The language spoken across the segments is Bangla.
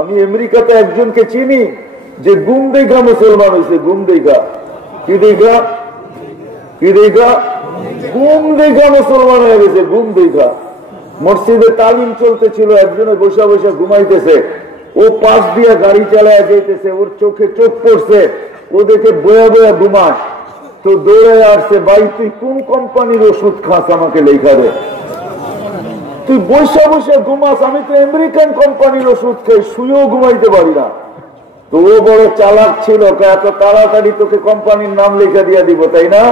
আমি আমেরিকাতে একজনকে চিনি যে গুম দেখা মুসলমান হয়েছে। গুম দেখা কি দেখা কি দেখা গুম দেখা মুসলমান হয়ে গেছে। গুম দেখা মসজিদে তালিম চলতেছিল, একজনে বসে বসে ঘুমাইতেছে, ও পাশ দিয়া গাড়ি চালায় যাইতেছে, ওর চোখে চোখ পড়ছে, ও দেখে বয়া বয়া ঘুমায়, তো দৌড়ে আসছে, ভাই তুই কোন কোম্পানির ওষুধ খাস আমাকে লেখা দে, তুই বসে বসে ঘুমাস, আমি তো আমেরিকান কোম্পানির ওষুধ খাই, শুয়েও ঘুমাইতে পারি না। তো ও বড় চালাক ছিল, এত তাড়াতাড়ি তোকে কোম্পানির নাম লেখা দিয়ে দিব, তাই না?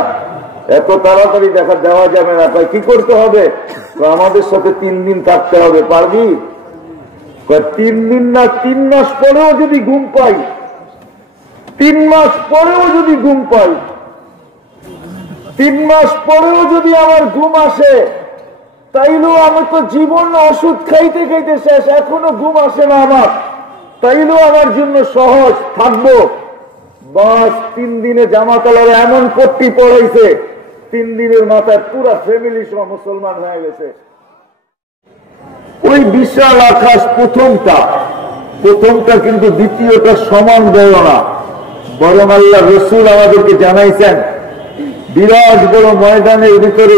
এত তাড়াতাড়ি দেওয়া যাবে না, তাই কি করতে হবে? আমাদের সাথে 3 দিন থাকতে হবে, পারবি? 3 দিন না, 3 মাস পরেও যদি ঘুম পাই, 3 মাস পরেও যদি ঘুম পাই, 3 মাস পরেও যদি আমার ঘুম আসে, তাইলেও আমি তো জীবন ওষুধ খাইতে খাইতে শেষ, এখনো ঘুম আসে না আমার, তাইলেও আমার জন্য সহজ থাকবো। বাস 3 দিনে জামাতালার এমন পট্টি পড়াইছে, 3 দিনের মাথায় পুরা ফ্যামিলি সহ মুসলমান হয়ে গেছে। ওই বিশাল আকাশ প্রথমটা কিন্তু দ্বিতীয়টা সমান দেয় না, বরং আল্লাহ রসুল আমাদেরকে জানাইছেন বিরাট বড় ময়দানের ভিতরে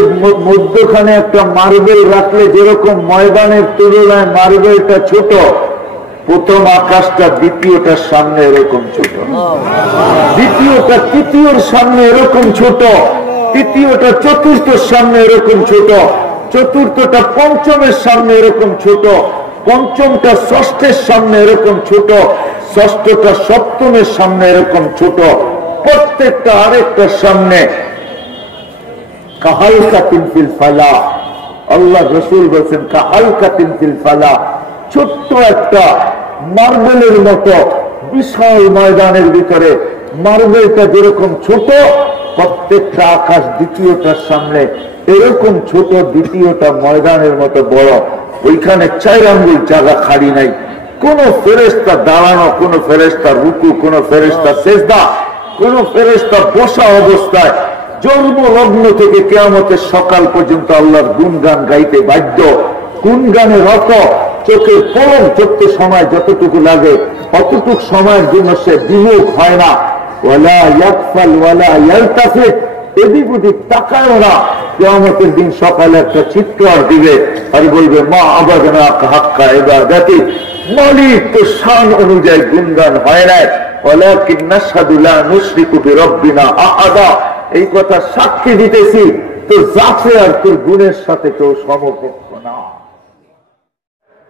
মধ্যখানে একটা মার্বেল রাখলে যেরকম ময়দানের তুলনায় মার্বেলটা ছোট, প্রথম আকাশটা দ্বিতীয়টার সামনে এরকম ছোট, দ্বিতীয়টা তৃতীয়র সামনে এরকম ছোট, তৃতীয়টা চতুর্থের সামনে এরকম ছোট, চতুর্থটা পঞ্চমের সামনে এরকম ছোট, পঞ্চমটা ষষ্ঠের সামনে এরকম ছোট, ষষ্ঠটা সপ্তমের সামনে এরকম ছোট, প্রত্যেকটা আরেকটার সামনে কাহালকাতিন ফিল ফালা। আল্লাহ রসুল বলছেন কাহালকাতিন ফিল ফালা, ছোট্ট একটা মার্বেলের মতো বিশাল ময়দানের ভিতরে মার্বেলটা যেরকম ছোট, প্রত্যেকটা আকাশ দ্বিতীয়টার সামনে এরকম ছোট, দ্বিতীয়টা ময়দানের মতো বড়। ওইখানে 4 আঙ্গুল জায়গা খালি নাই, কোন ফেরেশতা দাঁড়ানো, কোন ফেরেশতা রুকু, কোন ফেরেশতা সেজদা, কোন ফেরেশতা বসা অবস্থায় জন্ম লগ্ন থেকে কিয়ামতের সকাল পর্যন্ত আল্লাহর গুণগান গাইতে বাধ্য, গুণগানে রত, চোখের পলক চোখতে সময় যতটুকু লাগে অতটুকু সময়ের জন্য সে বিমুখ হয় না। ওয়ালা ইয়াকফাল ওয়ালা ইয়ালতাফিত, এদিক ওদিক তাকায় না। কিয়ামতের দিন সকালে একটা চিৎকার দিবে আর বলবে মা আবাদনা হাক্কা ইবাদাতি, মালিক তো শান অনুযায়ী গুণগান হয় না, ওয়ালাকিন নাশহাদু লা নুশরিকু বিরাব্বিনা আহাদা, এই কথা সাক্ষী দিতেছি তোর জাতে আর তোর গুণের সাথে কেউ সমকক্ষ না।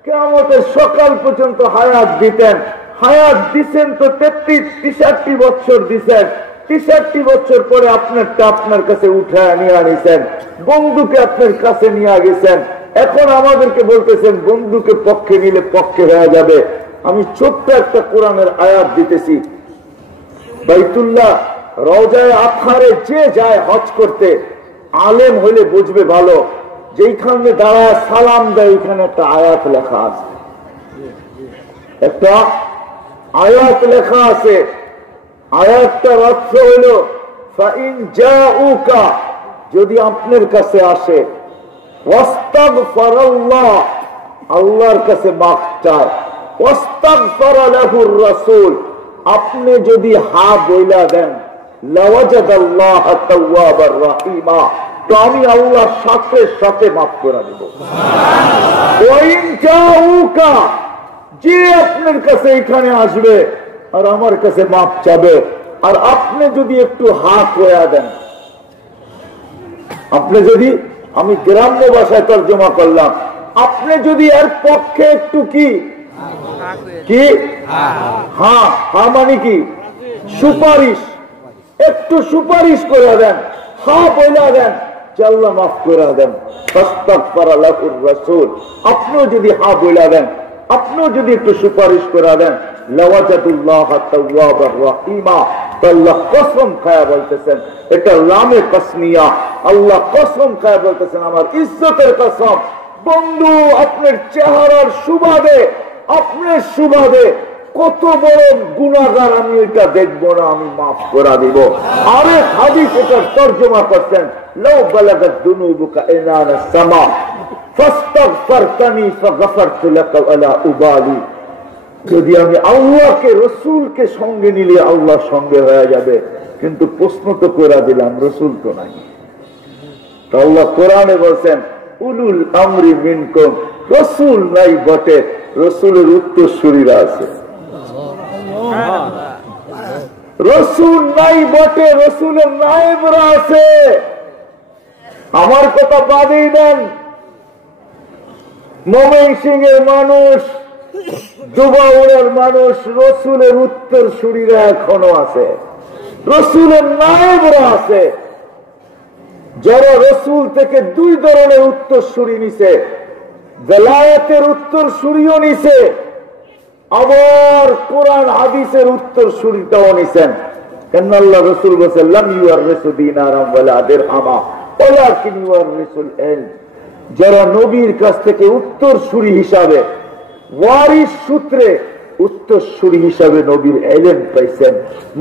কিয়ামতের সকাল পর্যন্ত হায়াত দিতেন, হায়াত দিচ্ছেন তো 63 বছর দিচ্ছেন, 63 বছর পরে আপনারটা আপনার কাছে উঠে নিয়ে আনিছেন, বন্ধুকে আপনার কাছে নিয়ে গেছেন, এখন আমাদেরকে বলতেছেন বন্ধুকে পক্ষে নিলে পক্ষে হয়ে যাবে। আমি ছোট্ট একটা কোরআনের আয়াত দিতেছি, বাইতুল্লাহ রওজায়ে আতহারে যে যায় হজ করতে, আলেম হইলে বুঝবে ভালো, যেখানে দাঁড়ায় সালাম দেয় এখানে একটা আয়াত লেখা আছে, একটা আয়াত লেখা আছে। আয়াতটার অর্থ হইল ফাইন জাউকা, যদি আপনার কাছে আসে, ওয়াস্তাগফারাল্লাহ, আল্লাহর কাছে মাফ চায়, ওয়াস্তাগফারা লাহুর রাসূল, আপনি যদি হা বইলা দেন, লাওয়াজাদাল্লাহ তাওয়াবার রাহিমা, তো আমি আল্লাহ সাথে সাথে মাফ করে দেব। ওয়াইন জাউকা, যে আপনার কাছে এখানে আসবে আর আমার কাছে মাফ চাবে, আর আপনি যদি একটু হা কয়া দেন, আপনি যদি, আমি গ্রাম্য ভাষায় তর্জমা করলাম, আপনি যদি এর পক্ষে একটু কি কি হ্যাঁ হ্যাঁ মানে কি সুপারিশ, একটু সুপারিশ করে দেন, হা বইলা দেন, আল্লাহ মাফ করে দেন, ফাস্তাগফারা লাহুর রাসূল, আপনিও যদি হা বইলা দেন, আপনিও যদি একটু সুপারিশ করে দেন, লাওয়াজাদুল্লাহ তাওয়াবার রাহিমা, আল্লাহ কসম খায়া বলতেছেন, এটা লামে কসমিয়া, আল্লাহ কসম খায়া বলতেছেন, আমার ইজ্জতের কসম, বন্ধু আপনার চেহারার সুবাদে, আপনার সুবাদে কত বড় গুনাহগার আমি এটা দেখবো না, আমি মাফ করে দিব। আরেক হাদিস এটার তর্জমা করছেন, লাউ বালাগাত যুনুবুকা ইনানা সামা ফাস্তাগফারতানি ফাগফারতু লাকা ওয়ালা উবালি, যদি আমি আল্লাহকে রসুলকে সঙ্গে নিলে আল্লাহ সঙ্গে হয়ে যাবে, কিন্তু প্রশ্ন তো করে দিলাম রসুল তো নাই। আল্লাহ কোরআনে বলছেন উলুল আমরি মিনকুম, রসুল নাই বটে, রসুলের উত্তরসূরিরা আছে। রসুল নাই বটে, রসুলের নায়েবরা আছে। আমার কথা বাদেই দেন, ময়মনসিংহের মানুষ, দুবাউরের মানুষ, রসুলের উত্তরসূরিরা এখনো আছে, রসুলের নায়েবরা আছে, যারা রসুল থেকে দুই ধরনের উত্তরসূরি নিছে, বেলায়েতের উত্তরসূরিও নিছে, আবার কোরআন হাদিসের উত্তরসূরিটাও নিছেন। কেন আল্লাহ রসুল বলেছেন লাম ইউয়ারিসু দিনারাম ওয়ালা দিরহামা ওয়ালাকিন ইউয়ারিসুল ইলম। যারা নবীর কাছ থেকে উত্তরসূরি হিসাবে, ওয়ারিস সূত্রে উত্তরসূরি হিসাবে নবীর ইলম পাইছেন,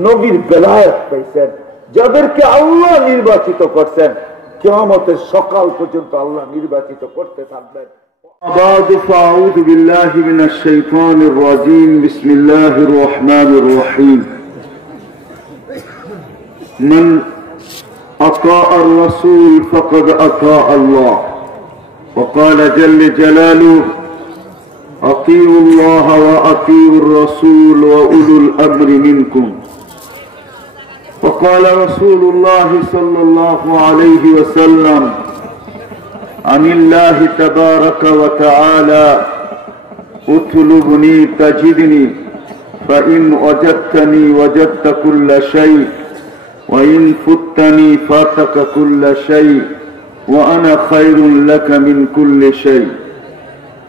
নবীর বেলায়েত পাইছেন, যাদেরকে আল্লাহ নির্বাচিত করছেন, কিয়ামতের সকাল পর্যন্ত আল্লাহ নির্বাচিত করতে থাকবেন। بعد فأعوذ بالله من الشيطان الرجيم بسم الله الرحمن الرحيم من أطاع الرسول فقد أطاع الله وقال جل جلاله أطيعوا الله وأطيعوا الرسول وأولو الأمر منكم وقال رسول الله صلى الله عليه وسلم عن الله تبارك وتعالى اطلبني تجدني فإن وجدتني وجدت كل شيء وإن فتني فاتك كل شيء وأنا خير لك من كل شيء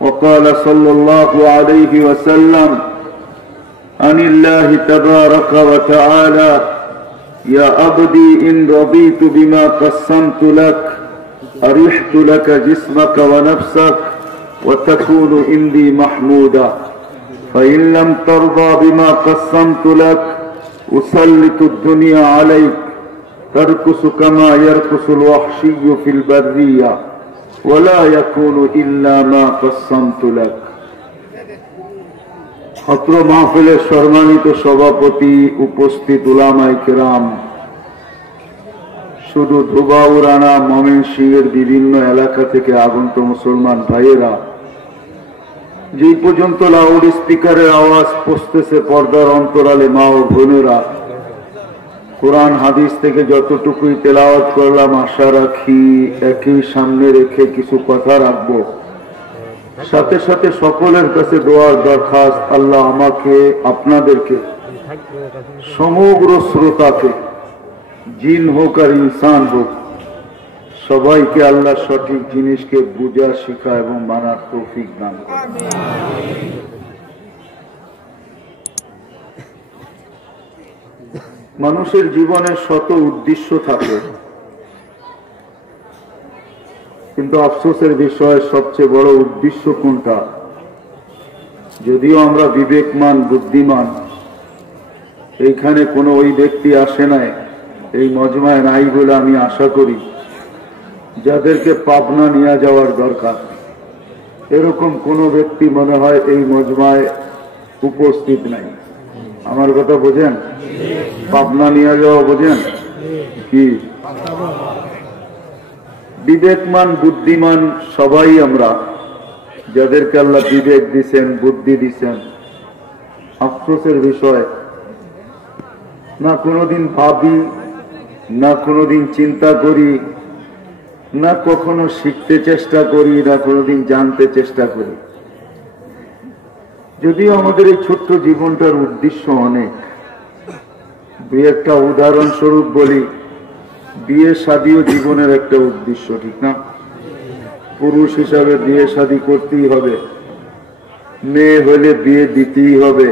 وقال صلى الله عليه وسلم عن الله تبارك وتعالى يا عبدي إن رضيت بما قسمت لك أرحت لك جسمك ونفسك وتكون عندي محمودا فإن لم ترضى بما قسمت لك أسلط الدنيا عليك تركس كما يركس الوحشي في البرية ولا يكون إلا ما قسمت لك। ছাত্র মাহফিলের সম্মানিত সভাপতি, উপস্থিত উলামায়ে কেরাম, শুধু ধুবাউরানা ময়মনসিংহের বিভিন্ন এলাকা থেকে আগত মুসলমান ভাইয়েরা, যে পর্যন্ত লাউড স্পিকারের আওয়াজ পৌঁছতেছে পর্দার অন্তরালে মা ও বোনেরা, কোরআন হাদিস থেকে যতটুকুই তেলাওয়াত করলাম আশা রাখি একই সামনে রেখে কিছু কথা রাখবো। সাথে সাথে সকলের কাছে দোয়ার দরখাস্ত, আল্লাহ আমাকে, আপনাদেরকে, সমগ্র শ্রোতাকে, জিন হোক আর ইনসান হোক, সবাইকে আল্লাহ সঠিক জিনিসকে বুঝা, শিখা এবং মানার তৌফিক দান করুন। মানুষের জীবনে শত উদ্দেশ্য থাকে, কিন্তু আফসোসের বিষয় সবচেয়ে বড় উদ্দেশ্য কোনটা? যদিও আমরা বিবেকমান, বুদ্ধিমান, এইখানে কোনো ওই ব্যক্তি আসে নাই, এই মজমায় নাই বলে আমি আশা করি, যাদেরকে পাবনা নিয়ে যাওয়ার দরকার, এরকম কোন ব্যক্তি মনে হয় এই মজমায় উপস্থিত নাই। আমার কথা বোঝেন? পাবনা নিয়ে যাওয়া বোঝেন কি? বিবেকমান, বুদ্ধিমান সবাই আমরা, যাদেরকে আল্লাহ বিবেক দিছেন, বুদ্ধি দিছেন। আফসোসের বিষয়, না কোনোদিন ভাবি, না কোনোদিন চিন্তা করি, না কখনো শিখতে চেষ্টা করি, না কোনোদিন জানতে চেষ্টা করি। যদিও আমাদের এই ছোট্ট জীবনটার উদ্দেশ্য অনেক। দুই একটা উদাহরণস্বরূপ বলি, বিয়ে শাদীও জীবনের একটা উদ্দেশ্য, ঠিক না? পুরুষ হিসাবে বিয়ে শাদী করতেই হবে, মেয়ে হলে বিয়ে দিতেই হবে,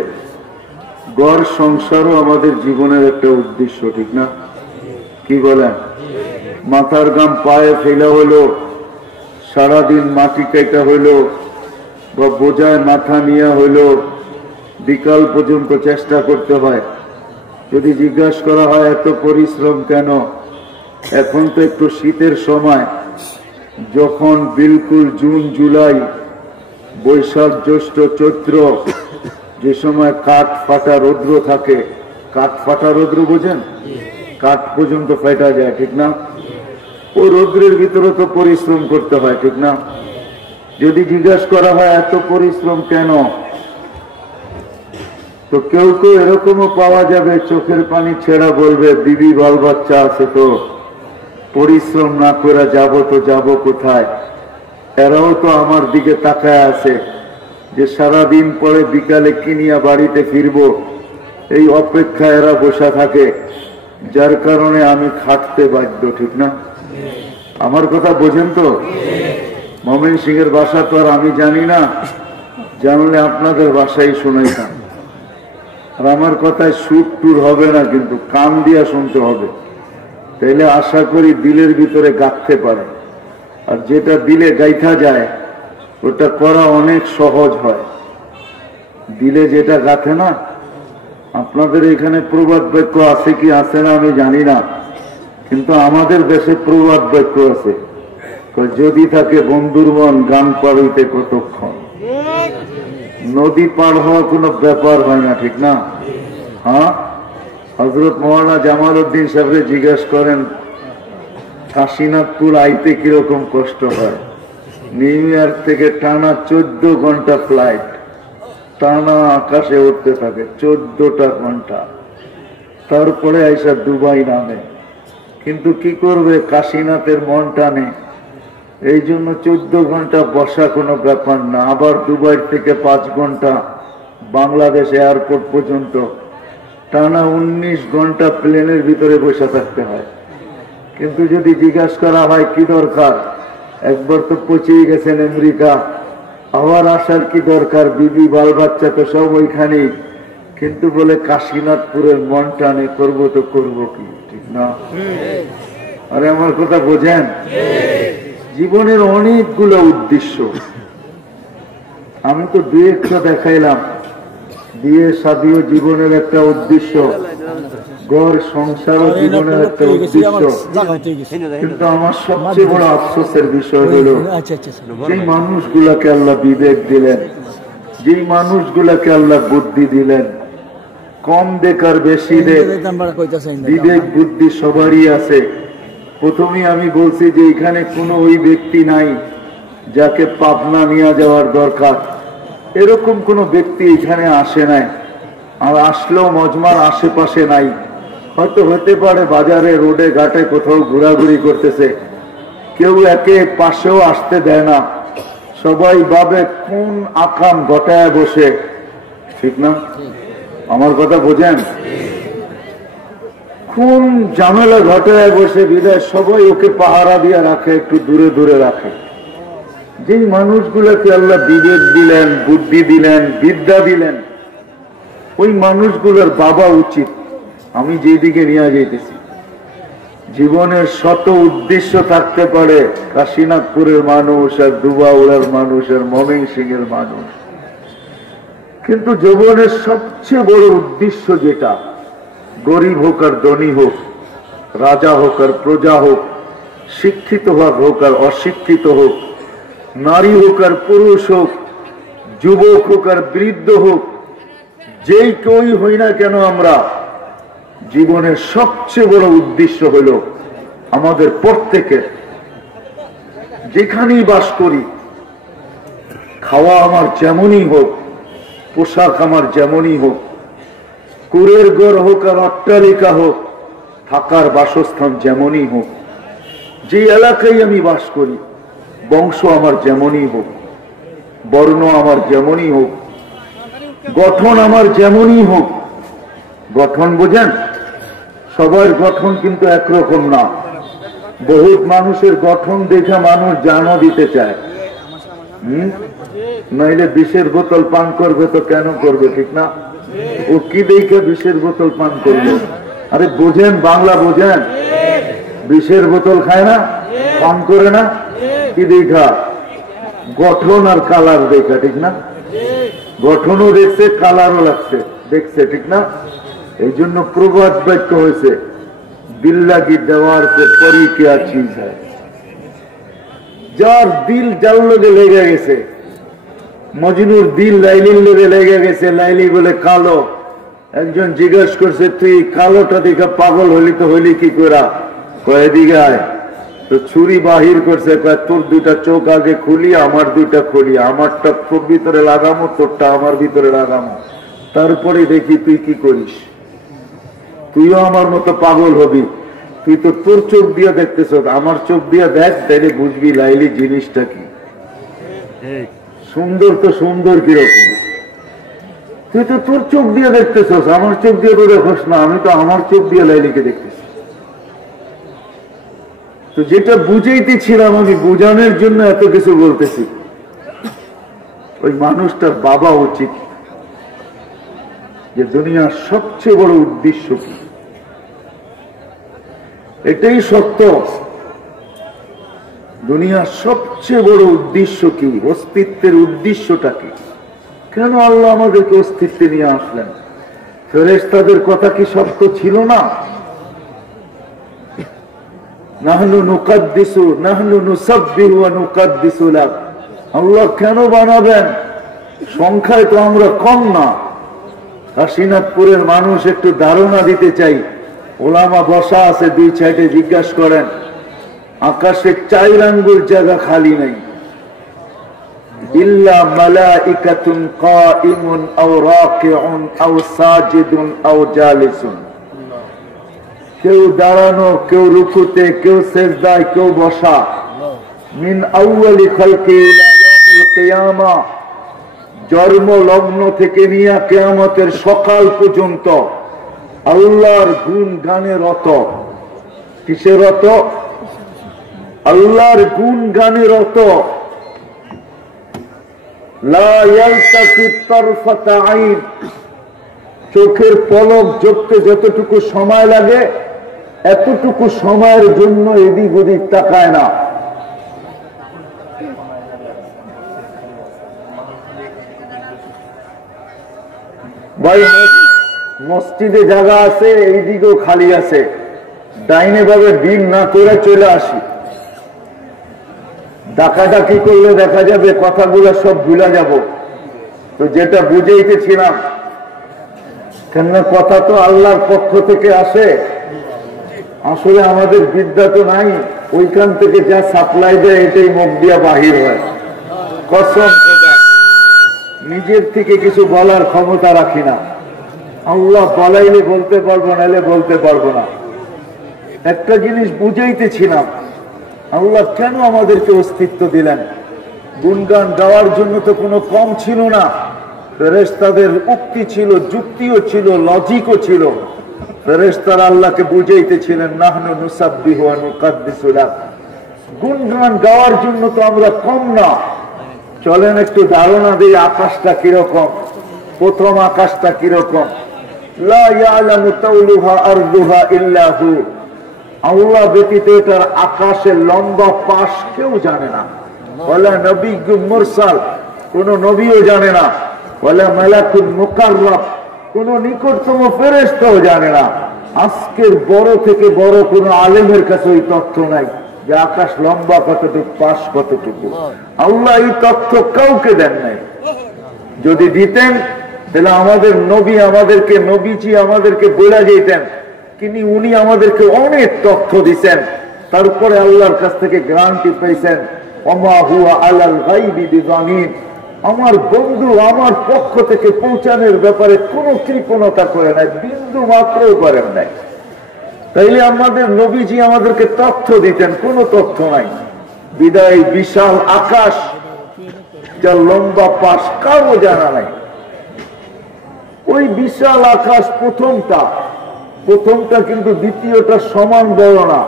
ঘর সংসারও আমাদের জীবনের একটা উদ্দেশ্য, ঠিক না? কি বলেন? মাথার ঘাম পায়ে ফেলা হলো, সারাদিন মাটি কাটা হইল, বা বোঝায় মাথা নিয়ে হইল, বিকাল পর্যন্ত চেষ্টা করতে হয়। যদি জিজ্ঞাসা করা হয় এত পরিশ্রম কেন, এখন তো একটু শীতের সময়, যখন বিলকুল জুন, জুলাই, বৈশাখ, জ্যৈষ্ঠ, চৈত্র যে সময় কাঠ ফাটা রৌদ্র থাকে, কাঠ ফাটা রৌদ্র বোঝেন, কাঠ পর্যন্ত ফাটা যায়, ঠিক না? ওই রৌদ্রের ভিতরে তো পরিশ্রম করতে হয়, ঠিক না? যদি জিজ্ঞাসা করা হয় এত পরিশ্রম কেন, তো কেউ কেউ এরকমও পাওয়া যাবে চোখের পানি ছেড়া বলবে বিবি বাল বাচ্চা আছে, তো পরিশ্রম না করে যাব তো যাব কোথায়? এরাও তো আমার দিকে তাকায় আছে যে সারাদিন পরে বিকালে কিনিয়া বাড়িতে ফিরবো, এই অপেক্ষা এরা বসা থাকে, যার কারণে আমি খাটতে বাধ্য, ঠিক না? আমার কথা বোঝেন তো? ময়মনসিংহের ভাষা তো আর আমি জানি না, জানলে আপনাদের ভাষাই শোনাইতাম। আর আমার কথায় সুর টুর হবে না, কিন্তু কান দিয়া শুনতে হবে, তাইলে আশা করি দিলের ভিতরে গাঁথতে পারে। আর যেটা দিলে গাইথা যায় ওটা করা অনেক সহজ হয়। দিলে যেটা গাঁথে না, আপনাদের এখানে প্রবাদ বাক্য আছে কি আছে না আমি জানি না, কিন্তু আমাদের দেশে প্রবাদ বাক্য আছে, যদি থাকে বন্ধুর মন গান পাড়িতে কতক্ষণ। নদী পার হওয়া কোনো ব্যাপার হয় না, ঠিক না? হ্যাঁ, হযরত মওলানা জামাল উদ্দিন সাহেবরে জিজ্ঞেস করেন কাশীনাথপুর আইতে কিরকম কষ্ট হয়। নিউ ইয়র্ক থেকে টানা 14 ঘন্টা ফ্লাইট, টানা আকাশে উঠতে থাকে 14টা ঘন্টা, তারপরে আইসা দুবাই নামে। কিন্তু কি করবে, কাশীনাথের মন টানে, এই জন্য 14 ঘন্টা বসা কোনো ব্যাপার না। আবার দুবাই থেকে 5 ঘন্টা বাংলাদেশ এয়ারপোর্ট পর্যন্ত, টানা 19 ঘন্টা প্লেনের ভিতরে বসে থাকতে হয়। কিন্তু যদি জিজ্ঞাসা করা হয় কি দরকার, একবার তো পৌঁছেই গেছেন আমেরিকা, আবার আসার কি দরকার, বিবি বাল বাচ্চা তো সব ওইখানেই, কিন্তু বলে কাশীনাথপুরের মন টানে, করবো তো করবো কি, ঠিক না? আরে আমার কথা বোঝেন? জীবনের অনেকগুলো উদ্দেশ্য, আমি তো দুই একটা দেখাইলাম। বিয়ে শাদীও জীবনের একটা উদ্দেশ্য, ঘর সংসারও জীবনের একটা উদ্দেশ্য। কিন্তু আমার সবচেয়ে বড় আফসোসের বিষয় হলো যেই মানুষগুলাকে আল্লাহ বিবেক দিলেন, যেই মানুষগুলাকে আল্লাহ বুদ্ধি দিলেন, কম দেখার বেশি দেখ, বিবেক বুদ্ধি সবারই আছে। প্রথমে আমি বলছি যে এখানে কোনো ওই ব্যক্তি নাই যাকে পাবনা নিয়ে যাওয়ার দরকার, এরকম কোন ব্যক্তি এখানে আসে নাই, আর আসলেও মজমার আশেপাশে নাই। হয়তো হতে পারে বাজারে রোডে ঘাটে কোথাও ঘোরাঘুরি করতেছে, কেউ একে পাশেও আসতে দেয় না, সবাই ভাবে কোন আকাম ঘটায় বসে, ঠিক না? আমার কথা বোঝেন? কোন ঝামেলা ঘটায় বসে বিদায় সবাই ওকে পাহারা দিয়ে রাখে, একটু দূরে দূরে রাখে। যেই মানুষগুলোকে আল্লাহ বিবেক দিলেন, বুদ্ধি দিলেন, বিদ্যা দিলেন, ওই মানুষগুলোর বাবা উচিত। আমি যেদিকে নিয়ে যাইতেছি, জীবনের শত উদ্দেশ্য থাকতে পারে, কাশীনাথপুরের মানুষ আর দুবাউড়ার মানুষ আর ময়মনসিংহের মানুষ, কিন্তু জীবনের সবচেয়ে বড় উদ্দেশ্য যেটা, গরিব হোক আর ধনী হোক, রাজা হোক আর প্রজা হোক, শিক্ষিত হোক আর অশিক্ষিত হোক, নারী হোক আর পুরুষ হোক, যুবক হোক আর বৃদ্ধ হোক, যেই কেউই হই না কেন, আমরা জীবনের সবচেয়ে বড় উদ্দেশ্য হলো আমাদের প্রত্যেকের যেখানেই বাস করি, খাওয়া আমার যেমনই হোক, পোশাক আমার যেমনই হোক, কুড়ের ঘর হোক আর অট্টালিকা হোক, থাকার বাসস্থান যেমনই হোক, যে এলাকায় আমি বাস করি, বংশ আমার যেমনই হোক, বর্ণ আমার যেমনই হোক, গঠন আমার যেমনই হোক, গঠন বোঝেন? সবার গঠন কিন্তু একরকম না। বহুত মানুষের গঠন দেখে মানুষ জানও দিতে চায়, নইলে বিষের বোতল পান করবে তো কেন করবে, ঠিক না? ও কি দেখে বিষের বোতল পান করবে? আরে বোঝেন, বাংলা বোঝেন? বিষের বোতল খায় না, পান করে না, কি দেখা? গঠন আর কালার দেখা, ঠিক না? গঠনও দেখছে, কালারও লাগছে, দেখছে, ঠিক না? এই জন্য প্রবাদ বাক্য হয়েছে, দিল লাগি দেওয়ার সে পরি কে চিজ হয়। যার দিল যার লগে লেগে গেছে, মজনুর দিল লাইলির লোকে লেগে গেছে, লাইলি বলে কালো। একজন জিজ্ঞেস করছে, তুই কালোটা দেখে পাগল হলি তো হলি কি করা? কয়ে দিঘায় তো ছুরি বাহির করছে, কয় তোর দুইটা চোখ আগে খুলি, আমার দুইটা খুলি, আমারটা তোর ভিতরে লাগামো, তোরটা আমার ভিতরে লাগামো, তারপরে দেখি তুই কি করিস। তুইও আমার মতো পাগল হবি। তুই তো তোর চোখ দিয়ে দেখতেছ, আমার চোখ দিয়ে দেখ, তাইলে বুঝবি লাইলি জিনিসটা কি। সুন্দর তো সুন্দর কিরকম, তুই তো তোর চোখ দিয়ে দেখতেছ, আমার চোখ দিয়ে তো দেখোস না। আমি তো আমার চোখ দিয়ে লাইলিকে দেখতেছি। তো যেটা বুঝাইতেছিলাম, আমি বুঝানোর জন্য এত কিছু বলতেছি। ওই মানুষটার বাবা উচিত যে দুনিয়ার সবচেয়ে বড় উদ্দেশ্য কি, এটাই সত্য। দুনিয়ার সবচেয়ে বড় উদ্দেশ্য কি, অস্তিত্বের উদ্দেশ্যটা কি, কেন আল্লাহ আমাদেরকে অস্তিত্বে নিয়ে আসলেন? ফেরেশতাদের কথা কি সত্য ছিল না? নাহনু নুকাদ্দিসু নাহনু নুসাব্বিহু ওয়া নুকাদ্দিসু লাক। আল্লাহ কেন বানাবেন? সংখ্যায় তো আমরা কম না। কাশীনাথপুরের মানুষ একটু ধারণা দিতে চাই। ওলামা বসা আছে দুই সাইডে, জিজ্ঞাসা করেন, আকাশে 4 আঙ্গুল জায়গা খালি নাই। ইল্লা মালাইকাতুন কাইমুন আও রাকিউন আও সাজিদুন আও জালিসুন। কেউ দাঁড়ানো, কেউ রুকুতে, কেউ সেজদায়, কেউ বসা। মিন আউয়ালি খালকি ইলা ইয়াউমিল কিয়ামা, জন্ম লগ্ন থেকে নিয়ে কিয়ামতের সকাল পর্যন্ত আল্লাহর গুণ গানে রত। কিসে রত? আল্লাহর গুণ গানে রত। লা ইয়ালতাফিত তারফাতা আইন, চোখের পলক ঝরতে যতটুকু সময় লাগে এতটুকু সময়ের জন্য এদিক ওদিক তাকায় না। ভাই মসজিদে জায়গা আছে, এইদিকেও খালি আছে, ডাইনে ভাবে দিন না করে চলে আসি। ডাকাডাকি করলে দেখা যাবে কথাগুলো সব ভুলে যাব। তো যেটা বুঝাইতেছিলাম, কেননা কথা তো আল্লাহর পক্ষ থেকে আসে। আসলে আমাদের বিদ্যা তো নাই, ওইখান থেকে যা সাপ্লাই দেয় এটাই মুখ দিয়া বাহির হয়। কসম, নিজের থেকে কিছু বলার ক্ষমতা রাখি না। আল্লাহ বলাইলে বলতে পারবো, নাইলে বলতে পারবো না। একটা জিনিস বুঝাইতেছিলাম, আল্লাহ কেন আমাদেরকে অস্তিত্ব দিলেন? গুণগান গাওয়ার জন্য তো কোনো কম ছিল না। ফেরেশতাদের উক্তি ছিল, যুক্তিও ছিল, লজিকও ছিল। ফেরেশতারা আল্লাহকে বুঝাইতেছিলেন, নাহনু নুসাব্বিহু ওয়া নুকাদ্দিসু লাক। গুণগান গাওয়ার জন্য তো আমরা কম না। চলেন একটু ধারণা দিই আকাশটা কিরকম। প্রথম আকাশটা কিরকম? লা ইয়ালামু তাওলুহা আরদুহা ইল্লা হু। আল্লাহ ব্যতীত এটার আকাশের লম্বা পাশ কেউ জানে না। ওয়ালা নবিয়্যুম মুরসাল, কোন নবীও জানে না। ওয়ালা মালাকুন মুকাররাব, কোন নিকটতম ফেরেশতাও জানে না। আজকের বড় থেকে বড় কোন আলেমের কাছে ওই তথ্য নাই যে আকাশ লম্বা কতটুকু, পাশ কতটুকু। আল্লাহ এই তথ্য কাউকে দেন নাই। যদি দিতেন তাহলে আমাদের নবী আমাদেরকে, নবীজি আমাদেরকে বলে যেতেন, কিন্তু উনি আমাদেরকে অনেক তথ্য দিচ্ছেন। তারপরে আল্লাহর কাছ থেকে গ্যারান্টি পেয়েছেন, ওমা হুয়া আলাল গায়বি বিযানিন। আমার বন্ধু আমার পক্ষ থেকে পৌঁছানোর ব্যাপারে কোনো কৃপণতা করে নাই, বিন্দু মাত্রও করেন নাই। তাইলে আমাদের নবীজি আমাদেরকে তথ্য দিতেন, কোনো তথ্য নাই। বিদায় বিশাল আকাশ, যার লম্বা পাশ কারো জানা নাই। ওই বিশাল আকাশ প্রথমটা কিন্তু দ্বিতীয়টা সমান বড় না,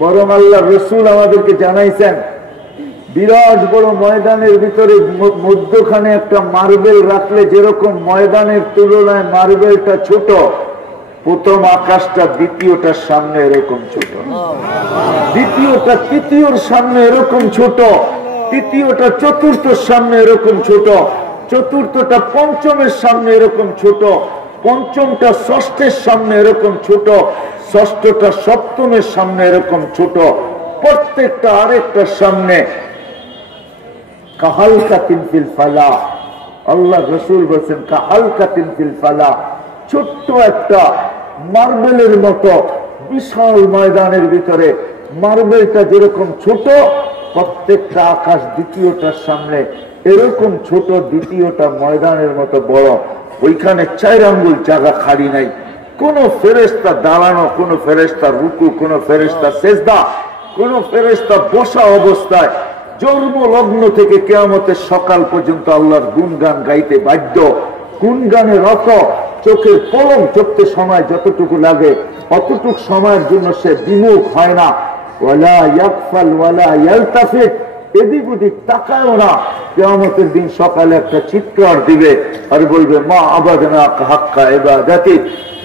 বরং আল্লাহ রসুল আমাদেরকে জানাইছেন, বিরাট বড় ময়দানের ভিতরে মধ্যখানে একটা মার্বেল রাখলে যেরকম ময়দানের তুলনায় মার্বেলটা ছোট, প্রথম আকাশটা দ্বিতীয়টার সামনে এরকম ছোট, দ্বিতীয়টা তৃতীয়র সামনে এরকম ছোট, তৃতীয়টা চতুর্থর সামনে এরকম ছোট, চতুর্থটা পঞ্চমের সামনে এরকম ছোট, পঞ্চমটা ষষ্ঠের সামনে এরকম ছোট, ষষ্ঠটা সপ্তমের সামনে এরকম ছোট, প্রত্যেকটা আরেকটার সামনে কাহালকাতিন ফিল ফালা। আল্লাহ রসুল বলছেন কাহালকাতিন ফিল ফালা, ছোট্ট একটা মার্বেলের মতো বিশাল ময়দানের ভিতরে। মার্বেলটা যেরকম ছোট, প্রত্যেকটা আকাশ দ্বিতীয়টার সামনে এরকম ছোট, দ্বিতীয়টা ময়দানের মতো বড়। ওইখানে 4 আঙ্গুল জায়গা খালি নাই। কোন ফেরেশতা দাঁড়ানো, কোন ফেরেশতা রুকু, কোন ফেরেশতা সেজদা, কোন ফেরেশতা বসা অবস্থায় জন্ম লগ্ন থেকে কিয়ামতের সকাল পর্যন্ত আল্লাহর গুণগান গাইতে বাধ্য। গুণগানে রত, চোখের পলক চোখতে সময় যতটুকু লাগে অতটুকু সময়ের জন্য সে বিমুখ হয় না। ওয়ালা ইয়াকফাল ওয়ালা ইয়ালতাফিত, এদিক ওদিক তাকায়ও না। কিয়ামতের দিন সকালে একটা চিৎকার দিবে আর বলবে মা আবাদনা হাক্কা ইবাদাতি,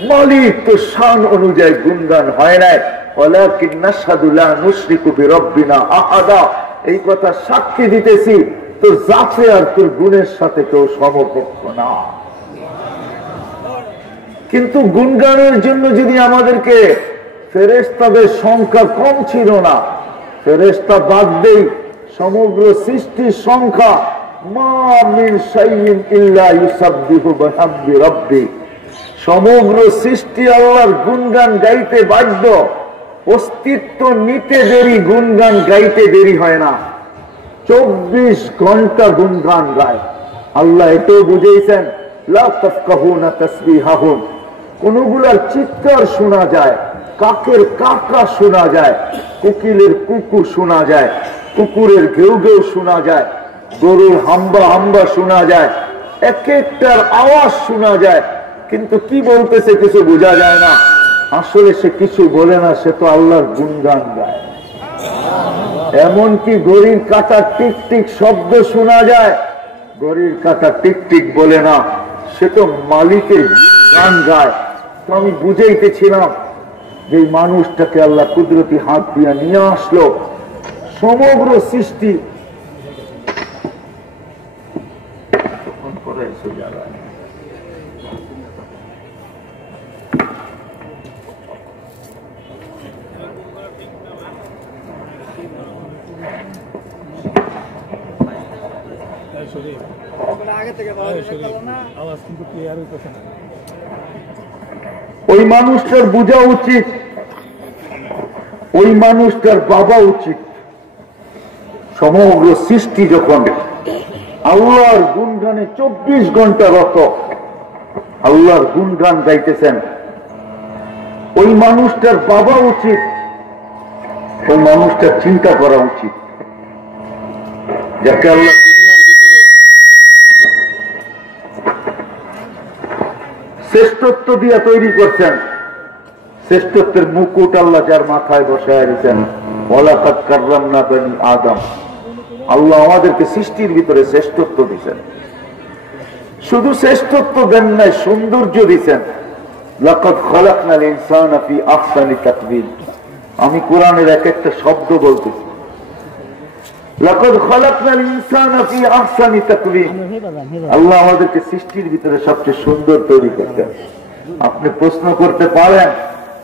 মালিক তো শান অনুযায়ী গুণগান হয় নাই। ওয়ালাকিন নাশহাদু লা নুশরিকু বিরাব্বিনা আহাদা, এই কথা সাক্ষী দিতেছি তোর জাতে আর তোর গুণের সাথে কেউ সমকক্ষ না। কিন্তু গুণগানের জন্য যদি আমাদেরকে, ফেরেশতাদের সংখ্যা কম ছিল না, ফেরেশতা বাদ দেই সমগ্র সৃষ্টির সংখ্যা মা মিন শাইইন ইল্লা ইউসাব্বিহু বিহামদি রাব্বি, সমগ্র সৃষ্টি আল্লাহর গুণগান গাইতে বাধ্য। অস্তিত্ব নিতে দেরি, গুণগান গাইতে দেরি হয় না। 24 ঘন্টা গুণগান গায়। আল্লাহ এটাও বুঝেছেন লা তাফকাহুনা তাসবিহাহুম, কোনগুলার চিৎকার শোনা যায়, কাকের কাকা শোনা যায়, কোকিলের কুকু শোনা যায়, কুকুরের ঘেউ ঘেউ শোনা যায়, গরুর হাম্বা হাম্বা শোনা যায়, এক একটার আওয়াজ শোনা যায়, কিন্তু কি বলতেছে কিছু বোঝা যায় না। আসলে সে কিছু বলে না, সে তো আল্লাহর গুণগান গায়। এমনকি ঘড়ির কাঁটা টিক টিক শব্দ শোনা যায়, ঘড়ির কাঁটা টিক টিক বলে না, সে তো মালিকের গান গায়। তো আমি বুঝাইতেছিলাম যে মানুষটাকে আল্লাহ কুদরতি হাত দিয়ে নিয়ে আসলো, সমগ্র সৃষ্টি ওই মানুষটার বোঝা উচিত, ওই মানুষটার বাবা উচিত। সমগ্র সৃষ্টি যখন আল্লাহর গুণগানে 24 ঘন্টা রত, আল্লাহর গুণগান গাইতেছেন, ওই মানুষটার বাবা উচিত, ওই মানুষটার চিন্তা করা উচিত, যাকে আল্লাহ শ্রেষ্ঠত্ব দিয়ে তৈরি করছেন। শ্রেষ্ঠত্বের মুকুট আল্লাহ যার মাথায় বসায় দিয়েছেন, ওয়ালাকাদ কাররামনা বনি আদম, আল্লাহ আমাদেরকে সৃষ্টির ভিতরে শ্রেষ্ঠত্ব দিয়েছেন। শুধু শ্রেষ্ঠত্ব দেন নাই, সৌন্দর্য দিয়েছেন। লাকাদ খালাকনাল ইনসানা ফি আহসানি তাকওয়িম, আমি কোরআনের এক একটা শব্দ বলতেছি। লাকাদ খালাকনাল ইনসানা ফি আহসানি তাকওয়িম, আল্লাহ আমাদেরকে সৃষ্টির ভিতরে সবচেয়ে সুন্দর তৈরি করতেন। আপনি প্রশ্ন করতে পারেন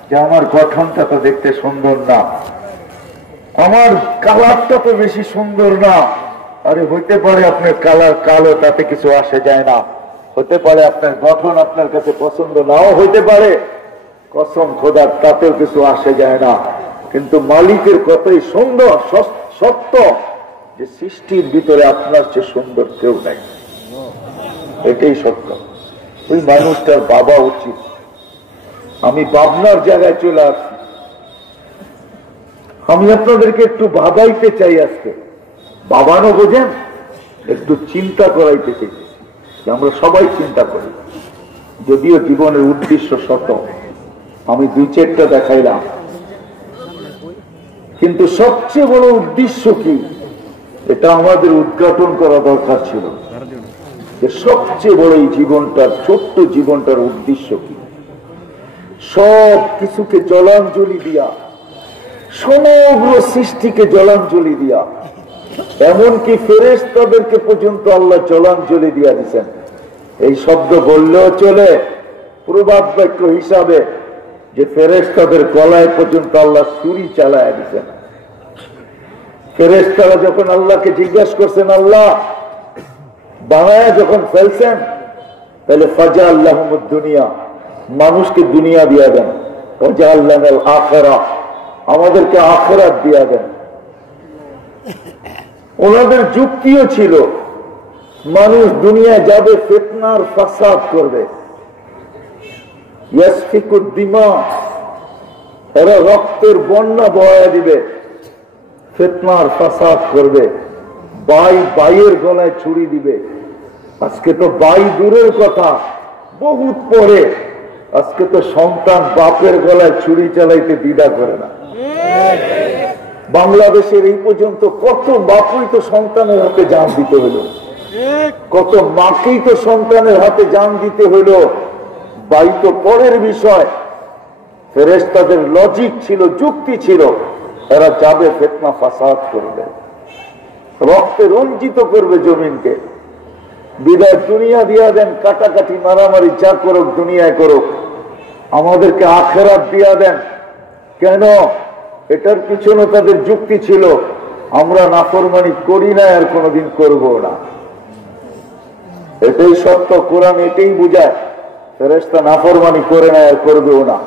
যে আমার গঠনটা তো দেখতে সুন্দর না, আমার কালারটা তো বেশি সুন্দর না। আরে হইতে পারে আপনার কালার কালো, তাতে কিছু আসে যায় না। হতে পারে আপনার গঠন আপনার কাছে পছন্দ নাও হইতে পারে, কসম খোদার, তাতেও কিছু আসে যায় না। কিন্তু মালিকের কতই সুন্দর, সত্য যে সৃষ্টির ভিতরে আপনার চেয়ে সুন্দর কেউ নাই, এটাই সত্য। ওই মানুষটার বাবা উচিত। আমি ভাবনার জায়গায় চলে আসছি। আমি আপনাদেরকে একটু ভাবাইতে চাই আজকে, ভাবানো বোঝেন, একটু চিন্তা করাইতে চাইছি। আমরা সবাই চিন্তা করি, যদিও জীবনের উদ্দেশ্য শত, আমি 2-4টা দেখাইলাম, কিন্তু সবচেয়ে বড় উদ্দেশ্য কি এটা আমাদের উদ্ঘাটন করা দরকার ছিল। যে সবচেয়ে বড় এই জীবনটার, ছোট্ট জীবনটার উদ্দেশ্য কি? সব কিছুকে জলাঞ্জলি দিয়া, সমগ্র সৃষ্টিকে জলাঞ্জলি দিয়া, এমনকি ফেরেশতাদেরকে পর্যন্ত আল্লাহ জলাঞ্জলি দিয়া দিচ্ছেন। এই শব্দ বললেও চলে, প্রবাদ বাক্য হিসাবে, যে ফেরেশতাদের গলায় পর্যন্ত আল্লাহ ছুরি চালায় দিচ্ছেন। ফেরেশতারা যখন আল্লাহকে জিজ্ঞাসা করছেন, আল্লাহ বানায়া যখন ফেলছেন, তাহলে ফাজা আল্লাহমুদ দুনিয়া, মানুষকে দুনিয়া দিয়া দেন, ফাজা আল্লাহ আখিরা, আমাদেরকে আখিরাত দিয়া দেন। ওনাদের যুক্তিও ছিল, মানুষ দুনিয়ায় যাবে ফিতনার ফাসাদ করবে, ইয়াসফিকুদ দিমা, এরা রক্তের বন্যা বয়া দিবে, ফিতনার ফাসাদ করবে, ভাই ভাইয়ের গলায় ছুরি দিবে। আজকে তো ভাই দূরের কথা, বহুত পরে আজকে তো সন্তান বাপের গলায় ছুরি চালাইতে দ্বিধা করে না। বাংলাদেশের এই পর্যন্ত কত বাপুই তো সন্তানের হাতে জান দিতে হইল, কত মাকেই তো সন্তানের হাতে জান দিতে হইল। ভাই তো পরের বিষয়। ফেরেশতাদের লজিক ছিল, যুক্তি ছিল, এরা যাবে ফিতনা ফাসাদ করবে, রক্তে রঞ্জিত করবে জমিনকে। বিদায় দুনিয়া দিয়া দেন, কাটাকাটি মারামারি যা করুক দুনিয়ায় করুক, আমাদেরকে আখিরাত দিয়া দেন। কেন? এটার পিছনে তাদের যুক্তি ছিল, আমরা নাফরমানি করি না, আর কোনোদিন করবো না। এটাই সত্য, কোরআন এটাই বুঝায়, ফেরেশতা নাফরমানি করে না, আর করবেও না।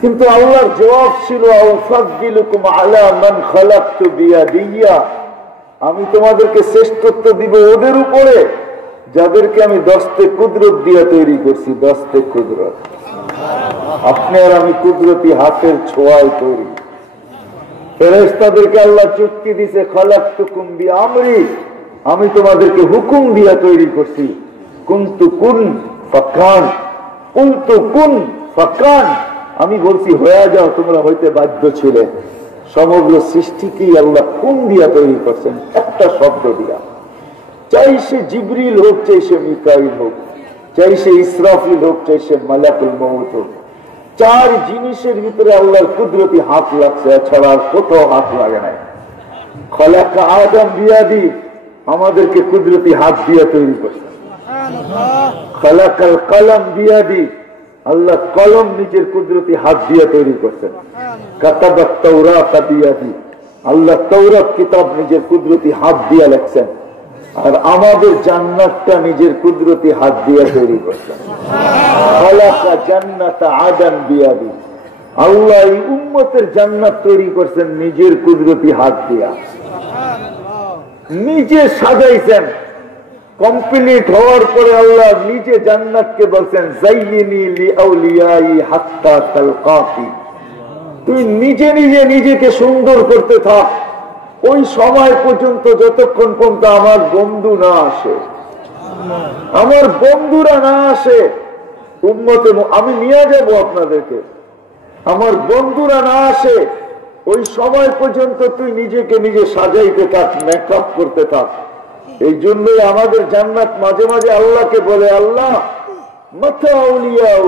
কিন্তু আল্লাহর জবাব ছিল, আউফাদ্দিলুকুম আলা মান খালাকতু বিয়াদিয়া, আমি তোমাদেরকে শ্রেষ্ঠত্ব দিব ওদের উপরে যাদেরকে আমি দস্তে কুদরত দিয়ে তৈরি করছি। দস্তে কুদরত, আপনি আর আমি কুদরতি হাতের ছোঁয়ায় তৈরি। ফেরেশতাদেরকে আল্লাহ চুক্তি দিছে, খালাকতুকুম বিআমরি, আমি তোমাদেরকে হুকুম দিয়া তৈরি করছি। কুনতু কুন ফাকান, কুনতু কুন ফাকান, আমি বলছি হয়ে যাও, তোমরা হইতে বাধ্য ছিলে। সমগ্র সৃষ্টিকেই আল্লাহ কোন দিয়া তৈরি করছেন? একটা শব্দ দিয়া। চাই সে জিবরিল হোক, চাই সে মিকাইল হোক, চাই সে ইসরাফিল হোক, চাই সে মালাকুল মউত হোক, চার জিনিসের ভিতরে আল্লাহর কুদরতি হাত লাগছে, এছাড়া আর কোথাও হাত লাগে নাই। খলাকা আদম বিয়াদি, আমাদেরকে কুদরতি হাত দিয়া তৈরি করছেন। খলাকাল কলম বিয়াদি, আল্লাহ কলম নিজের কুদরতি হাত দিয়ে তৈরি করছেন। কাতাবাত তাওরাত বিয়াদি, আল্লাহ তাওরাত কিতাব নিজের কুদরতি হাত দিয়ে লেখছেন। আর আমাদের জান্নাতটা নিজের কুদরতি হাত দিয়ে তৈরি করছেন। খালাকা জান্নাত আদন বিয়াদি, আল্লাহ এই উম্মতের জান্নাত তৈরি করছেন নিজের কুদরতি হাত দিয়া, নিজে সাজাইছেন। কমপ্লিট হওয়ার পরে আল্লাহ নিজে জান্নাতকে বলছেন, যাইয়িনি লিআউলিয়াই হাত্তা তালকাকি, তুই নিজে নিজে নিজেকে সুন্দর করতে থাক ওই সময় পর্যন্ত, যতক্ষণ পর্যন্ত আমার বন্ধু না আসে, আমার বন্ধুরা না আসে। উম্মতে আমি নিয়ে যাব আপনাদেরকে, আমার বন্ধুরা না আসে ওই সময় পর্যন্ত তুই নিজেকে নিজে সাজাইতে থাক, মেকআপ করতে থাক। এই জন্যই আমাদের জান্নাত মাঝে মাঝে আল্লাহকে বলে, আল্লাহ মাতা আউলিয়াউ,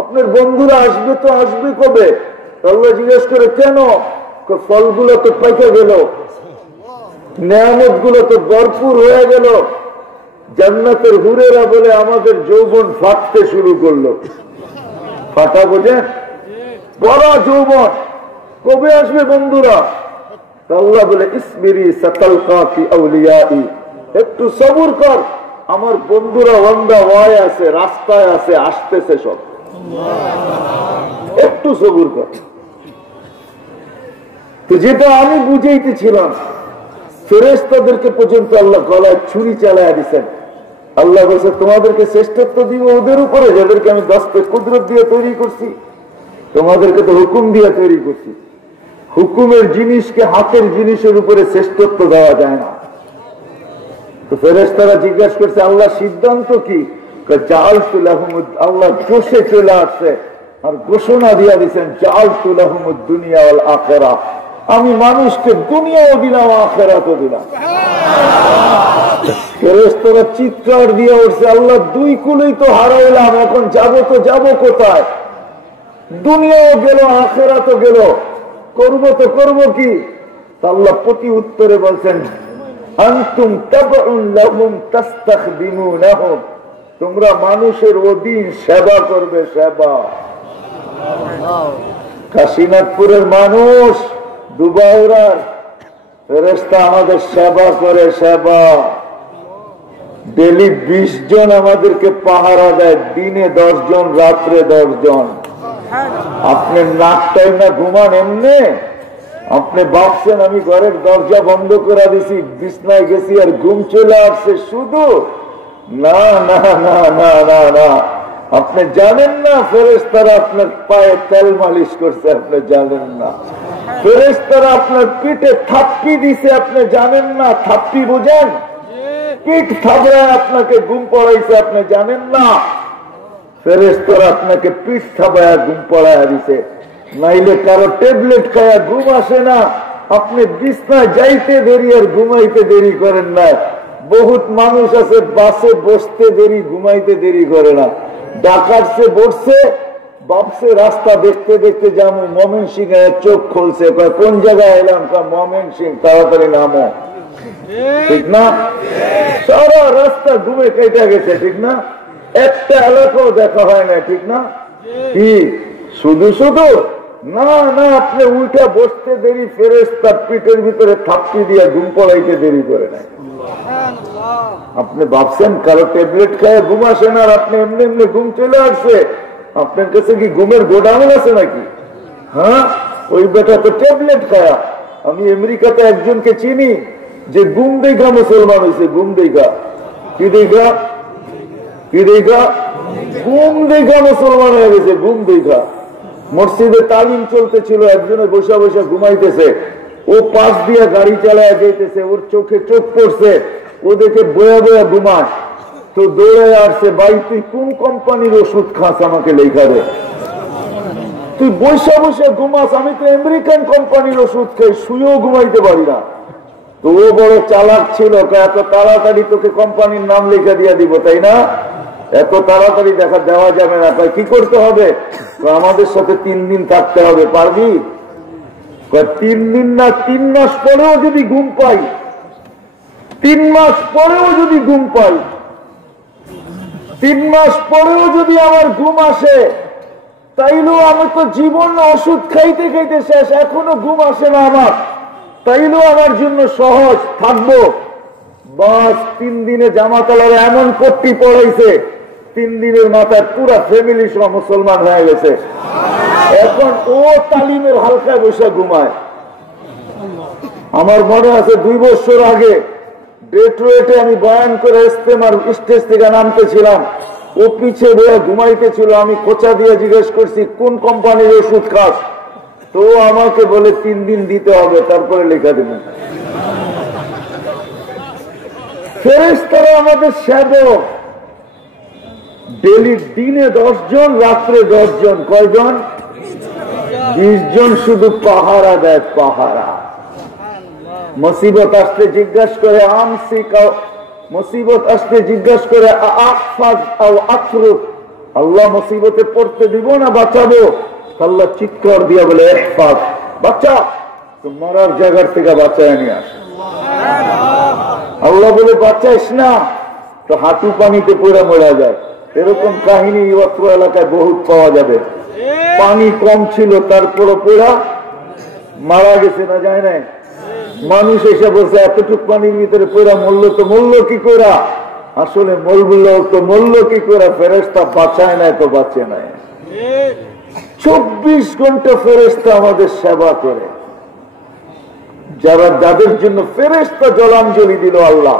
আপনার বন্ধুরা আসবে তো আসবে কবে? আল্লাহ জিজ্ঞেস করে, কেন? ফলগুলো তো পেকে গেল, নেয়ামত গুলো তো ভরপুর হয়ে গেল। জান্নাতের হুরেরা বলে, আমাদের যৌবন ফাটতে শুরু করলো। ফাটা বোঝেন? বড় যৌবন, কবে আসবে বন্ধুরা? আল্লাহ বলে, ইসবিরি সাতালকাতি আউলিয়াই, একটু সবুর কর, আমার বন্ধুরা ওয়ান্দা ওয়ায় আছে, রাস্তায় আছে, আসতেছে সব, একটু সবুর কর। তো যেটা আমি বুঝাইতেছিলাম, ফেরেশতাদেরকে পর্যন্ত আল্লাহ গলায় ছুরি চালায় দিচ্ছেন। আল্লাহ বলছে, তোমাদেরকে শ্রেষ্ঠত্ব দিব ওদের উপরে যাদেরকে আমি দস্তে কুদরত দিয়ে তৈরি করছি। তোমাদেরকে তো হুকুম দিয়ে তৈরি করছি, হুকুমের জিনিসকে হাতের জিনিসের উপরে শ্রেষ্ঠত্ব দেওয়া যায় না। তো ফেরেশতারা জিজ্ঞাসা করছে, আল্লাহ সিদ্ধান্ত কি? জাআলতু লাহুমুদ, আল্লাহ জোশে চলে আসছে আর ঘোষণা দিয়ে দিচ্ছেন, জাআলতু লাহুমুদ দুনিয়া ওয়াল আখিরাহ, আমি মানুষকে দুনিয়াও দিলাম, আখিরাতও দিলাম। ফেরেশতারা চিৎকার দিয়ে উঠছে, আল্লাহ দুই কুলেই তো হারাইলাম, এখন যাবো তো যাবো কোথায়? দুনিয়াও গেল, আখিরাতও গেল, করবো তো করবো কি? আল্লাহ প্রতি উত্তরে বলছেন, আনতুম তাবউন লাহুম তাস্তাখদিমুনাহুম, তোমরা মানুষের অধীন সেবা করবে, সেবা। কাশীনাথপুরের মানুষ, দুবাউরার ফেরেশতা আমাদের সেবা করে, সেবা। ডেলি 20 জন আমাদেরকে পাহারা দেয়, দিনে 10 জন, রাত্রে 10 জন। আপনি নাকটাই না ঘুমান এমনি? আপনি ভাবছেন আমি ঘরের দরজা বন্ধ করে দিছি, বিছনায় গেছি আর ঘুম চলে আসছে শুধু? না না না না না না, আপনি জানেন না ফেরেশতারা আপনার পায়ে তেল মালিশ করছে, আপনি জানেন না। ফেরেশতারা আপনার পিঠে থাপ্পি দিছে, আপনি জানেন না। থাপ্পি বুঝেন? পিঠ থাবড়ায় আপনাকে ঘুম পড়াইছে, আপনি জানেন না। ফেরেশতারা আপনাকে পিঠ থাবায় ঘুম পড়ায় দিছে। নাইলে কারো ট্যাবলেট খায়া ঘুম আসে না, আপনি বিছনায় যাইতে দেরি আর ঘুমাইতে দেরি করেন না। বহুত মানুষ আছে বাসে বসতে দেরি, ঘুমাইতে দেরি করে না। ডাকাতছে বসছে, ভাবছে রাস্তা দেখতে দেখতে যাবো ময়মনসিংহ, চোখ খুলছে, কোন জায়গায় এলাম? ময়মনসিংহ, তাড়াতাড়ি নামো। ঠিক না? সারা রাস্তা ঘুমে কেটে গেছে, ঠিক না? একটা এলাকাও দেখা হয় না, ঠিক না? কি শুধু শুধু? না না, আপনি উল্টা বসতে দেরি, ফেরেশতা পিঠের ভিতরে থাপ্পি দিয়ে ঘুম পড়াইতে দেরি করে নাই। আপনি ভাবছেন কারো ট্যাবলেট খায় ঘুম আসে না, আর আপনি এমনি এমনি ঘুম চলে আসছে? আপনার কাছে কি ঘুমের গোডাউন আছে নাকি? হ্যাঁ, ওই বেটা তো ট্যাবলেট খায়া। আমি আমেরিকাতে একজনকে চিনি যে ঘুম দেখা মুসলমান হয়েছে। ঘুম দেখা কি দেখা? কি দেখা? ঘুম দেখা মুসলমান হয়ে গেছে। ঘুম দেখা মসজিদে তালিম চলতেছিল, একজনে বসে বসে ঘুমাইতেছে, ও পাশ দিয়ে গাড়ি চালায় যাইতেছে, ওর চোখে চোখ পড়ছে, ও দেখে বয়া বয়া ঘুমায়, তো দৌড়ে আসছে, ভাই তুই কোন কোম্পানির ওষুধ খাস, আমাকে লেখা দে। তুই বসে বসে ঘুমাস, আমি তো আমেরিকান কোম্পানির ওষুধ খাই, শুয়েও ঘুমাইতে পারি না। তো ও বড় চালাক ছিল, এত তাড়াতাড়ি তোকে কোম্পানির নাম লেখা দিয়ে দিব, তাই না? এত তাড়াতাড়ি দেখা দেওয়া যাবে না। তাই কি করতে হবে? আমাদের সাথে 3 দিন থাকতে হবে। পারবি? 3 দিন না, 3 মাস পরেও যদি ঘুম পাই, 3 মাস পরেও যদি ঘুম পাই, 3 মাস পরেও যদি আমার ঘুম আসে, তাইলেও আমি তো জীবন ওষুধ খাইতে খাইতে শেষ, এখনো ঘুম আসে না আমার, তাইলেও আমার জন্য সহজ থাকবো। বাস 3 দিনে জামাতালারা এমন পট্টি পড়াইছে, 3 দিনের মাথায় পুরা ফ্যামিলি সহ মুসলমান হয়ে গেছে। এখন ও তালিমের হালকায় বসে ঘুমায়। আমার মনে আছে 2 বছর আগে ডেট্রয়েটে আমি বয়ান করে ইস্তেমার স্টেজ থেকে নামতেছিলাম, ও পিছে বয়ে ঘুমাইতেছিল। আমি খোঁচা দিয়ে জিজ্ঞেস করছি কোন কোম্পানির ওষুধ খাস, তো আমাকে বলে 3 দিন দিতে হবে, তারপরে লেখা দেবেন। ফেরেশতারা আমাদের সেবক। ডেলি দিনে 10 জন, রাত্রে 10 জন। কয়জন? 20 জন শুধু পাহারা দেয়, পাহারা। মুসিবত আসতে জিজ্ঞাসা করে আমসি কাও, মুসিবত আসতে জিজ্ঞাসা করে আফাজ আও আতরুক, আল্লাহ মুসিবতে পড়তে দিব না বাঁচাবো? আল্লাহ চিৎকার দিয়া বলে ইহফাজ, বাচ্চা, তো মরার জায়গার থেকে বাঁচায় নিয়ে আসে। আল্লাহ বলে বাঁচাইস না, তো হাঁটু পানিতে পড়ে মরা যায়। এরকম কাহিনী অত্র এলাকায় বহুত পাওয়া যাবে। পানি কম ছিল, তারপরে পোড়া মারা গেছে না, যায় নাই। মানুষ এসে বলছে এতটুক পানির ভিতরে পোড়া মরলো, তো মরলো কি করে? আসলে মরল তো মরলো কি করে? ফেরেশতা বাঁচায় নাই তো বাঁচে নাই। 24 ঘন্টা ফেরেশতা আমাদের সেবা করে। যাদের জন্য ফেরেশতা জলাঞ্জলি দিল আল্লাহ,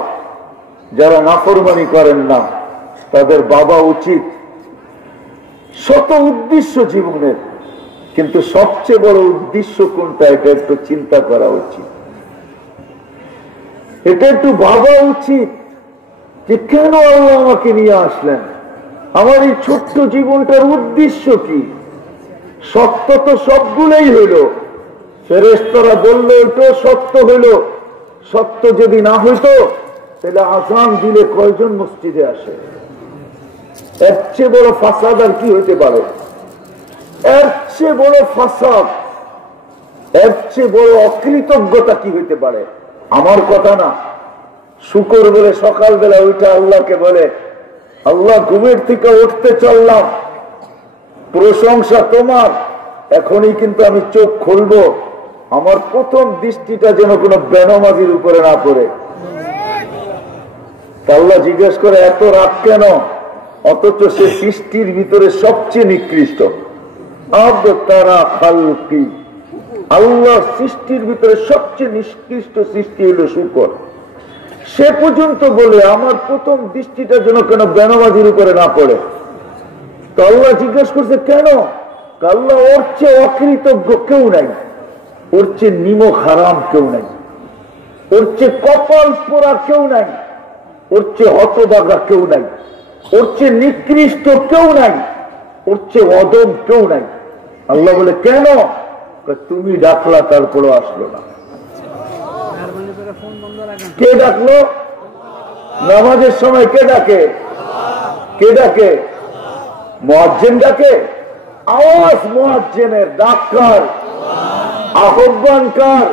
যারা নাফরমানি করেন না, তাদের বাবা উচিত। শত উদ্দেশ্য জীবনের, কিন্তু সবচেয়ে বড় উদ্দেশ্য কোনটা, এটা একটু চিন্তা করা উচিত। এটা একটু ভাবা উচিত যে কেন আল্লাহ আমাকে নিয়ে আসলেন, আমার এই ছোট্ট জীবনটার উদ্দেশ্য কি? সত্য তো সবগুলোই হইল, ফেরেশতারা বললো এটাও সত্য হইল। সত্য যদি না হইতো তাহলে আযান দিলে কয়জন মসজিদে আসে? এর চেয়ে বড় ফাসাদ আর কি হইতে পারে? এর চেয়ে বড় ফাসাদ, এর চেয়ে বড় অকৃতজ্ঞতা কি হইতে পারে? আমার কথা না, শুকর বলে সকালবেলা ওইটা আল্লাহকে বলে, আল্লাহ ঘুমের থেকে উঠতে চললাম, প্রশংসা তোমার, এখনই কিন্তু আমি চোখ খুলবো, আমার প্রথম দৃষ্টিটা যেন কোনো বেনামাজির উপরে না পড়ে। আল্লাহ জিজ্ঞেস করে এত রাগ কেন, অথচ সে সৃষ্টির ভিতরে সবচেয়ে নিকৃষ্ট। আবতারা খালকি, আল্লাহ সৃষ্টির ভিতরে সবচেয়ে নিকৃষ্ট সৃষ্টি হলো শূকর। সে পর্যন্ত বলে আমার প্রথম দৃষ্টিটা যেন কেন বেনামাজির উপরে না পড়ে। তো আল্লাহ জিজ্ঞেস করছে কেন? আল্লাহ ওর চেয়ে অকৃতজ্ঞ কেউ নাই, ওর চেয়ে নিমক হারাম কেউ নাই, ওর চেয়ে কপাল পোড়া কেউ নাই, ওর চেয়ে হতবাগা কেউ নাই, ওর চেয়ে নিকৃষ্ট কেউ নাই, ওর চেয়ে অদম কেউ নাই। আল্লাহ বলে কেন? তুমি ডাকলা তারপরও আসলো না। কে ডাকলো? নামাজের সময় কে ডাকে? কে ডাকে? মুয়াজ্জিন ডাকে। আওয়াজ মুয়াজ্জিনের, ডাকার, আহ্বানকার।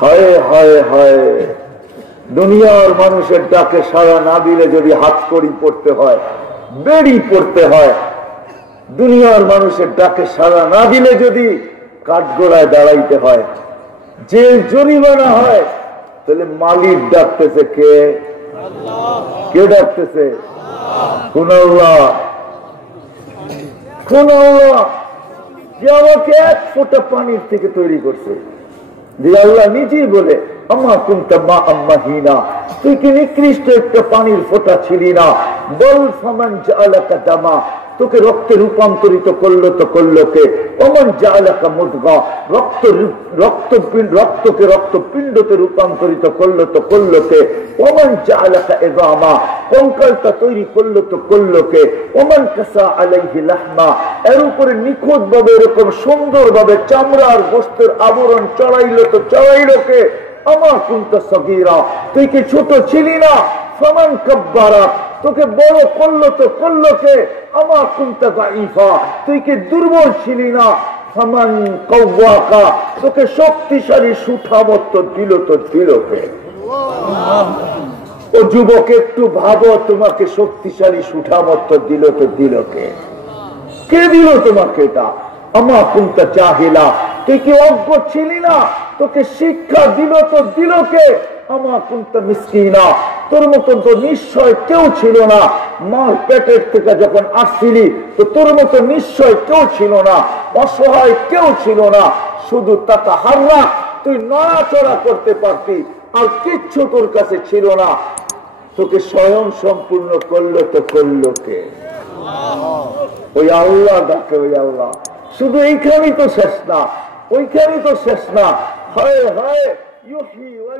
হায় হায় হায়, দুনিয়ার মানুষের ডাকে সাড়া না দিলে যদি হাত কড়ি পড়তে হয়, বেড়ি পড়তে হয়, দুনিয়ার মানুষের ডাকে সাড়া না দিলে যদি কাঠগড়ায় দাঁড়াইতে হয়, জেল জরিমানা হয়, তাহলে মালিক ডাকতেছে কে? কে ডাকতেছে? কোন আল্লাহ? কোন আল্লাহ যে আমাকে এক ফোঁটা পানির থেকে তৈরি করছে? যে আল্লাহ নিজেই বলে আম্মা কুনতা মা আম্মাহিনা, তুই কি নিকৃষ্ট একটা পানির ফোঁটা ছিলি না? বল ফামান জাআলাকা দামা, তোকে রক্তে রূপান্তরিত করলো তো করলো কে? ওমান জাআলাকা মুদগা, রক্তকে রক্তপিণ্ডতে রূপান্তরিত করলো তো করলো কে? ওমান জাআলাকা ইযামা, কঙ্কালটা তৈরি করলো তো করলো কে? ওমান কাসা আলাইহি লাহমা, এর উপরে নিখুঁত ভাবে এরকম সুন্দর ভাবে চামড়া আর গোশতের আবরণ চড়াইলো তো চড়াইলো কে? আমা কুনতা সগীরা, তুই কি ছোট ছিলি না? ফামান কাব্বারা, তোকে বড় করলো তো করলো কে? আমা কুনতা দাঈফা, তুই কি দুর্বল ছিলি না? ফামান কাওয়াকা, তোকে শক্তিশালী সুঠামত্ব দিল তো দিল কে? ও যুবক একটু ভাবো, তোমাকে শক্তিশালী সুঠামত্ব দিল তো দিল কে? কে দিল তোমাকে এটা? আমা কুনতা জাহিলা, তুই কি অজ্ঞ ছিলি না? তোকে শিক্ষা দিল তো দিল কে? আমা কুনতা মিসকিনা, তোর মতন তো নিশ্চয় কেউ ছিল না। মার পেটের থেকে যখন আসছিলি তো তোর মতো নিশ্চয় কেউ ছিল না, অসহায় কেউ ছিল না। শুধু তাতা হাররা, তুই নড়াচড়া করতে পারতি, আর কিচ্ছু তোর কাছে ছিল না। তোকে স্বয়ং সম্পূর্ণ করলো তো করলো কে? ওই আল্লাহ ডাকে, ওই আল্লাহ। শুধু এইখানেই তো শেষ না, ওইখানেই তো শেষ না। হায় হায়, ইউহি ওয়া